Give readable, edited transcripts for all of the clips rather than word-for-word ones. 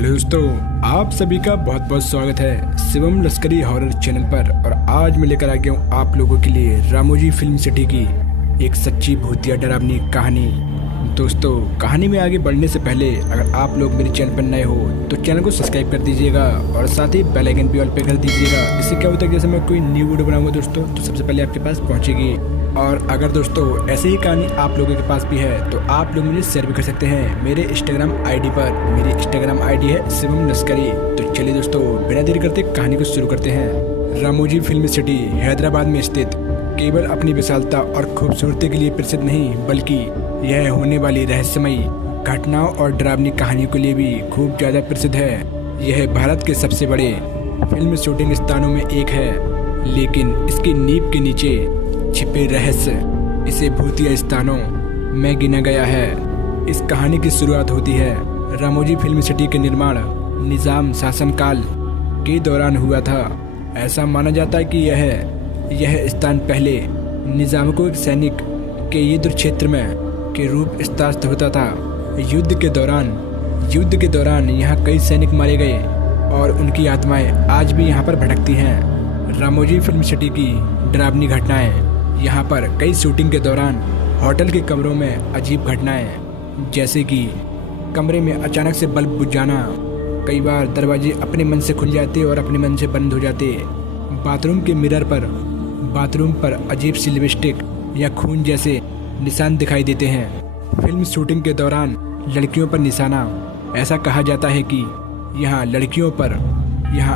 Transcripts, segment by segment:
Hello दोस्तों, आप सभी का बहुत बहुत स्वागत है शिवम लश्करी हॉरर चैनल पर। और आज मैं लेकर आ गया हूँ आप लोगों के लिए रामोजी फिल्म सिटी की एक सच्ची भूतिया डरावनी कहानी। दोस्तों, कहानी में आगे बढ़ने से पहले अगर आप लोग मेरे चैनल पर नए हो तो चैनल को सब्सक्राइब कर दीजिएगा और साथ ही बेल आइकन भी ऑल पे कर दीजिएगा। इससे क्या होता है, जैसे मैं कोई न्यू वीडियो बनाऊंगा दोस्तों तो सबसे पहले आपके पास पहुंचेगी। और अगर दोस्तों ऐसे ही कहानी आप लोगों के पास भी है तो आप लोग मुझे शेयर भी कर सकते हैं मेरे इंस्टाग्राम आईडी पर। मेरी इंस्टाग्राम आईडी है शिवम लश्करी। तो चलिए दोस्तों, बिना देरी करते कहानी को शुरू करते हैं। रामोजी फिल्म सिटी हैदराबाद में स्थित केवल अपनी विशालता और खूबसूरती के लिए प्रसिद्ध नहीं, बल्कि यह होने वाली रहस्यमयी घटनाओं और डरावनी कहानियों के लिए भी खूब ज़्यादा प्रसिद्ध है। यह भारत के सबसे बड़े फिल्म शूटिंग स्थानों में एक है, लेकिन इसकी नींव के नीचे छिपे रहस्य इसे भूतिया स्थानों में गिना गया है। इस कहानी की शुरुआत होती है रामोजी फिल्म सिटी के निर्माण निजाम शासनकाल के दौरान हुआ था। ऐसा माना जाता है कि यह स्थान पहले निजाम को एक सैनिक के युद्ध क्षेत्र में के रूप स्थापित होता था। युद्ध के दौरान यहाँ कई सैनिक मारे गए और उनकी आत्माएं आज भी यहाँ पर भटकती हैं। रामोजी फिल्म सिटी की डरावनी घटनाएं। यहाँ पर कई शूटिंग के दौरान होटल के कमरों में अजीब घटनाएं, जैसे कि कमरे में अचानक से बल्ब बुझ जाना, कई बार दरवाजे अपने मन से खुल जाते और अपने मन से बंद हो जाते, बाथरूम के मिरर पर अजीब सी लिपस्टिक या खून जैसे निशान दिखाई देते हैं। फिल्म शूटिंग के दौरान लड़कियों पर निशाना। ऐसा कहा जाता है कि यहाँ लड़कियों पर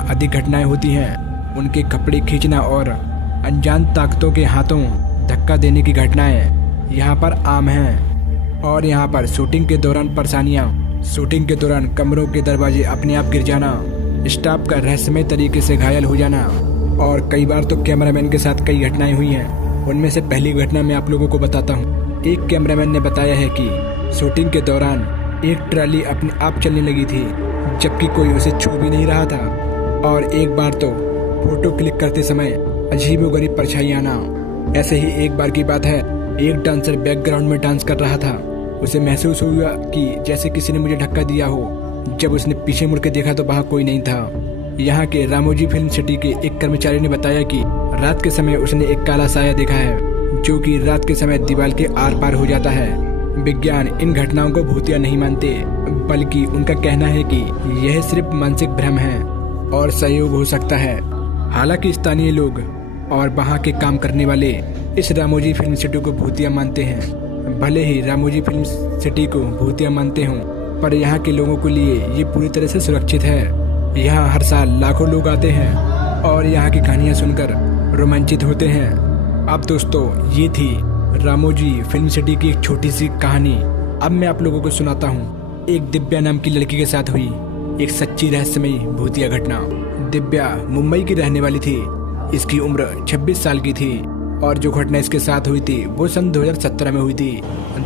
अधिक घटनाएं होती हैं। उनके कपड़े खींचना और अनजान ताकतों के हाथों धक्का देने की घटनाएं यहाँ पर आम हैं। और यहाँ पर शूटिंग के दौरान परेशानियाँ। शूटिंग के दौरान कमरों के दरवाजे अपने आप गिर जाना, स्टाफ का रहस्यमय तरीके से घायल हो जाना, और कई बार तो कैमरामैन के साथ कई घटनाएं हुई हैं। उनमें से पहली घटना मैं आप लोगों को बताता हूँ। एक कैमरामैन ने बताया है कि शूटिंग के दौरान एक ट्राली अपने आप चलने लगी थी, जबकि कोई उसे छू भी नहीं रहा था। और एक बार तो फोटो क्लिक करते समय अजीबोगरीब परछाई आना। ऐसे ही एक बार की बात है, एक डांसर बैकग्राउंड में डांस कर रहा था। उसे महसूस हुआ कि जैसे किसी ने मुझे धक्का दिया हो। जब उसने पीछे मुड़ के देखा तो वहाँ कोई नहीं था। यहाँ के रामोजी फिल्म सिटी के एक कर्मचारी ने बताया कि रात के समय उसने एक काला साया देखा है, जो कि रात के समय दीवार के आर पार हो जाता है। विज्ञान इन घटनाओं को भूतिया नहीं मानते, बल्कि उनका कहना है कि यह सिर्फ मानसिक भ्रम है और सहयोग हो सकता है। हालांकि स्थानीय लोग और वहाँ के काम करने वाले इस रामोजी फिल्म सिटी को भूतिया मानते हैं। भले ही रामोजी फिल्म सिटी को भूतिया मानते हों, पर यहाँ के लोगों के लिए ये पूरी तरह से सुरक्षित है। यहाँ हर साल लाखों लोग आते हैं और यहाँ की कहानियाँ सुनकर रोमांचित होते हैं। अब दोस्तों, ये थी रामोजी फिल्म सिटी की एक छोटी सी कहानी। अब मैं आप लोगों को सुनाता हूँ एक दिव्या नाम की लड़की के साथ हुई एक सच्ची रहस्यमयी भूतिया घटना। दिव्या मुंबई की रहने वाली थी। इसकी उम्र 26 साल की थी और जो घटना इसके साथ हुई थी वो सन 2017 में हुई थी।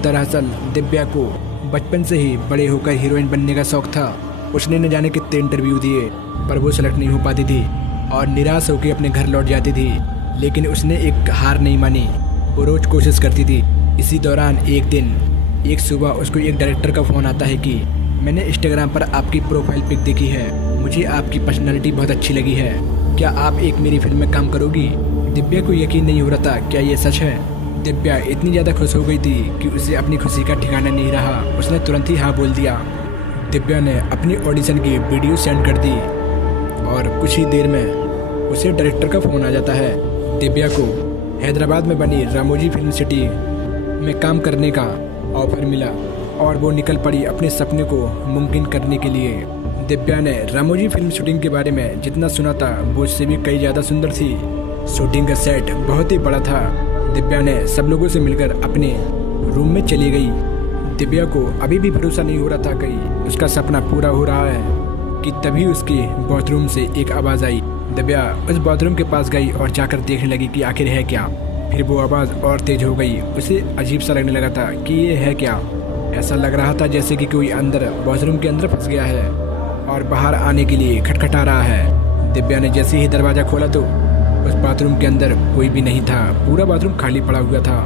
दरअसल दिव्या को बचपन से ही बड़े होकर हीरोइन बनने का शौक था। उसने न जाने कितने इंटरव्यू दिए, पर वो सेलेक्ट नहीं हो पाती थी और निराश होकर अपने घर लौट जाती थी। लेकिन उसने एक हार नहीं मानी, वो रोज कोशिश करती थी। इसी दौरान एक सुबह उसको एक डायरेक्टर का फ़ोन आता है कि मैंने इंस्टाग्राम पर आपकी प्रोफाइल पिक देखी है, मुझे आपकी पर्सनालिटी बहुत अच्छी लगी है, क्या आप एक मेरी फिल्म में काम करोगी? दिव्या को यकीन नहीं हो रहा था, क्या ये सच है? दिव्या इतनी ज़्यादा खुश हो गई थी कि उसे अपनी खुशी का ठिकाना नहीं रहा। उसने तुरंत ही हाँ बोल दिया। दिव्या ने अपनी ऑडिशन की वीडियो सेंड कर दी और कुछ ही देर में उसे डायरेक्टर का फ़ोन आ जाता है। दिव्या को हैदराबाद में बनी रामोजी फिल्म सिटी में काम करने का ऑफर मिला और वो निकल पड़ी अपने सपने को मुमकिन करने के लिए। दिव्या ने रामोजी फिल्म शूटिंग के बारे में जितना सुना था वो उससे भी कई ज़्यादा सुंदर थी। शूटिंग का सेट बहुत ही बड़ा था। दिव्या ने सब लोगों से मिलकर अपने रूम में चली गई। दिव्या को अभी भी भरोसा नहीं हो रहा था कि उसका सपना पूरा हो रहा है कि तभी उसके बाथरूम से एक आवाज़ आई। दिव्या उस बाथरूम के पास गई और जाकर देखने लगी कि आखिर है क्या। फिर वो आवाज़ और तेज हो गई। उसे अजीब सा लगने लगा था कि ये है क्या। ऐसा लग रहा था जैसे कि कोई अंदर बाथरूम के अंदर फंस गया है और बाहर आने के लिए खटखटा रहा है। दिव्या ने जैसे ही दरवाज़ा खोला तो उस बाथरूम के अंदर कोई भी नहीं था। पूरा बाथरूम खाली पड़ा हुआ था।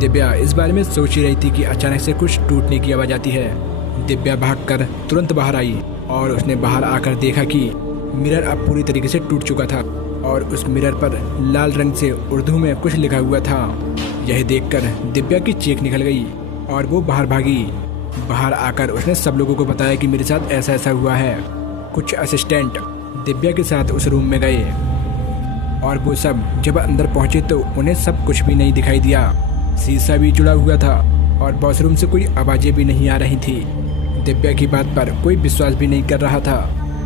दिव्या इस बारे में सोच ही रही थी कि अचानक से कुछ टूटने की आवाज़ आती है। दिव्या भागकर तुरंत बाहर आई और उसने बाहर आकर देखा कि मिरर अब पूरी तरीके से टूट चुका था और उस मिरर पर लाल रंग से उर्दू में कुछ लिखा हुआ था। यह देखकर दिव्या की चीख निकल गई और वो बाहर भागी। बाहर आकर उसने सब लोगों को बताया कि मेरे साथ ऐसा ऐसा हुआ है। कुछ असिस्टेंट दिव्या के साथ उस रूम में गए और वो सब जब अंदर पहुंचे तो उन्हें सब कुछ भी नहीं दिखाई दिया। शीशा भी जुड़ा हुआ था और वॉशरूम से कोई आवाज़ें भी नहीं आ रही थी। दिव्या की बात पर कोई विश्वास भी नहीं कर रहा था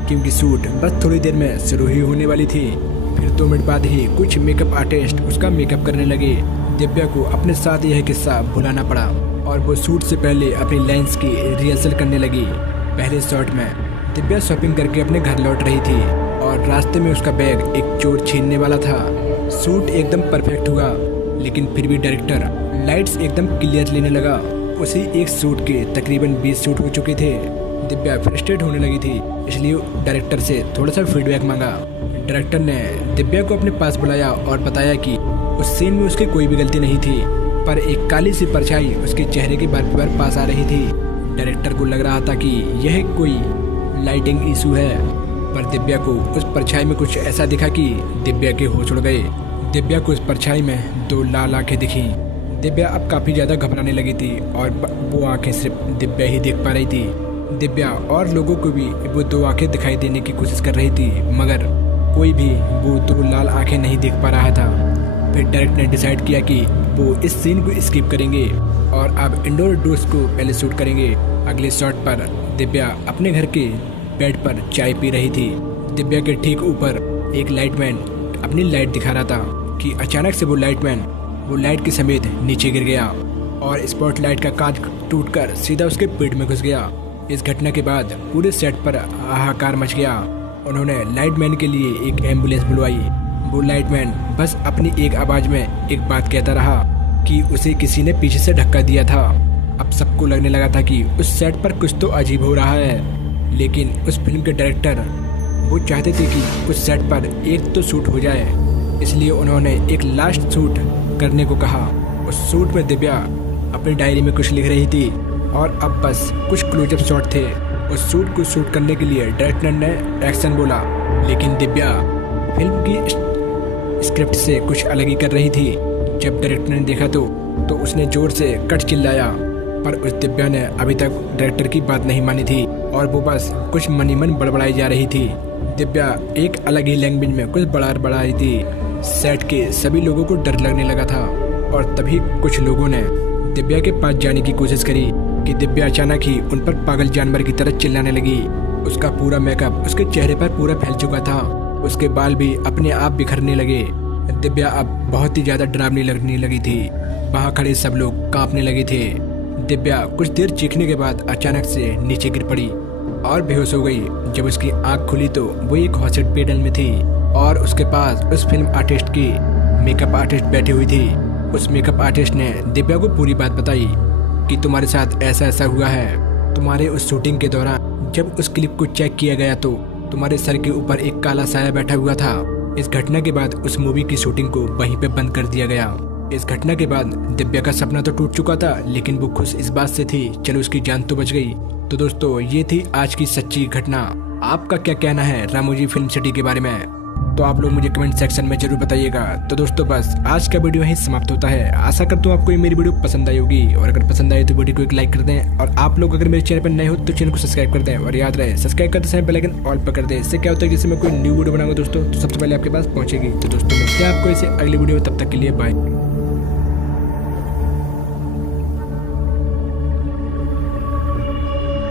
क्योंकि शूट बस थोड़ी देर में शुरू ही होने वाली थी। फिर 2 मिनट बाद ही कुछ मेकअप आर्टिस्ट उसका मेकअप करने लगे। दिव्या को अपने साथ यह किस्सा भुलाना पड़ा और वो शूट से पहले अपनी लाइन्स की रिहर्सल करने लगी। पहले शॉट में दिव्या शॉपिंग करके अपने घर लौट रही थी और रास्ते में उसका बैग एक चोर छीनने वाला था। शूट एकदम परफेक्ट हुआ लेकिन फिर भी डायरेक्टर लाइट्स एकदम क्लियर लेने लगा। उसी एक शूट के तकरीबन 20 शूट हो चुके थे। दिव्या फ्रस्ट्रेट होने लगी थी, इसलिए डायरेक्टर से थोड़ा सा फीडबैक मांगा। डायरेक्टर ने दिव्या को अपने पास बुलाया और बताया कि उस सीन में उसकी कोई भी गलती नहीं थी, पर एक काली सी परछाई उसके चेहरे के बार पास आ रही थी। डायरेक्टर को लग रहा था कि यह कोई लाइटिंग इशू है, पर दिव्या को उस परछाई में कुछ ऐसा दिखा कि दिव्या के होश उड़ गए। दिव्या को उस परछाई में 2 लाल आंखें दिखी। दिव्या अब काफ़ी ज़्यादा घबराने लगी थी और वो आंखें सिर्फ दिव्या ही देख पा रही थी। दिव्या और लोगों को भी वो 2 आंखें दिखाई देने की कोशिश कर रही थी, मगर कोई भी वो 2 लाल आंखें नहीं देख पा रहा था। फिर डायरेक्टर ने डिसाइड किया कि वो इस सीन को स्किप करेंगे और अब इंडोर डोर्स को पहले शूट करेंगे। अगले शॉट पर दिव्या अपने घर के बेड पर चाय पी रही थी। दिव्या के ठीक ऊपर एक लाइटमैन अपनी लाइट दिखा रहा था कि अचानक से वो लाइट के समेत नीचे गिर गया और स्पॉटलाइट का कांच टूटकर सीधा उसके पेट में घुस गया। इस घटना के बाद पूरे सेट पर हाहाकार मच गया। उन्होंने लाइटमैन के लिए एक एम्बुलेंस बुलवाई। वो लाइटमैन बस अपनी एक आवाज़ में एक बात कहता रहा कि उसे किसी ने पीछे से धक्का दिया था। अब सबको लगने लगा था कि उस सेट पर कुछ तो अजीब हो रहा है, लेकिन उस फिल्म के डायरेक्टर वो चाहते थे कि उस सेट पर एक तो शूट हो जाए, इसलिए उन्होंने एक लास्ट शूट करने को कहा। उस शूट में दिव्या अपनी डायरी में कुछ लिख रही थी और अब बस कुछ क्लोजअप शॉट थे। उस शूट को शूट करने के लिए डायरेक्टर ने एक्शन बोला, लेकिन दिव्या फिल्म की स्क्रिप्ट से कुछ अलग ही कर रही थी। जब डायरेक्टर ने देखा तो उसने जोर से कट चिल्लाया, पर उस दिव्या ने अभी तक डायरेक्टर की बात नहीं मानी थी और वो बस कुछ मन ही मन बड़बड़ाई जा रही थी। दिव्या एक अलग ही लैंग्वेज में कुछ बड़ा रही थी। सेट के सभी लोगों को डर लगने लगा था और तभी कुछ लोगों ने दिव्या के पास जाने की कोशिश करी कि दिव्या अचानक ही उन पर पागल जानवर की तरह चिल्लाने लगी। उसका पूरा मेकअप उसके चेहरे पर पूरा फैल चुका था, उसके बाल भी अपने आप बिखरने लगे। दिव्या अब बहुत ही ज़्यादा डरावनी लगने लगी थी। वहाँ खड़े सब लोग कांपने लगे थे। दिव्या कुछ देर चीखने के बाद अचानक से नीचे गिर पड़ी और बेहोश हो गई। जब उसकी आंख खुली तो वो एक हॉस्पिटल में थी और उसके पास उस फिल्म आर्टिस्ट की मेकअप आर्टिस्ट बैठी हुई थी। उस मेकअप आर्टिस्ट ने दिव्या को पूरी बात बताई कि तुम्हारे साथ ऐसा ऐसा हुआ है। तुम्हारे उस शूटिंग के दौरान जब उस क्लिप को चेक किया गया तो तुम्हारे सर के ऊपर एक काला साया बैठा हुआ था। इस घटना के बाद उस मूवी की शूटिंग को वहीं पे बंद कर दिया गया। इस घटना के बाद दिव्या का सपना तो टूट चुका था, लेकिन वो खुश इस बात से थी चलो उसकी जान तो बच गई। तो दोस्तों ये थी आज की सच्ची घटना। आपका क्या कहना है रामोजी फिल्म सिटी के बारे में, तो आप लोग मुझे कमेंट सेक्शन में जरूर बताइएगा। तो दोस्तों बस आज का वीडियो यहीं समाप्त होता है। आशा करता हूँ आपको ये मेरी वीडियो पसंद आई होगी और अगर पसंद आई तो वीडियो को एक लाइक कर दें और आप लोग अगर मेरे चैनल पर नए हो तो चैनल को सब्सक्राइब कर दें और याद रहे सब्सक्राइब करते समय बेल आइकन ऑल पर कर दें। इससे क्या होता है जैसे मैं कोई न्यू वीडियो बनाऊंगा दोस्तों तो सबसे पहले आपके पास पहुंचेगी। तो दोस्तों मिलते हैं आपको इसे अगली वीडियो, तब तक के लिए बाय।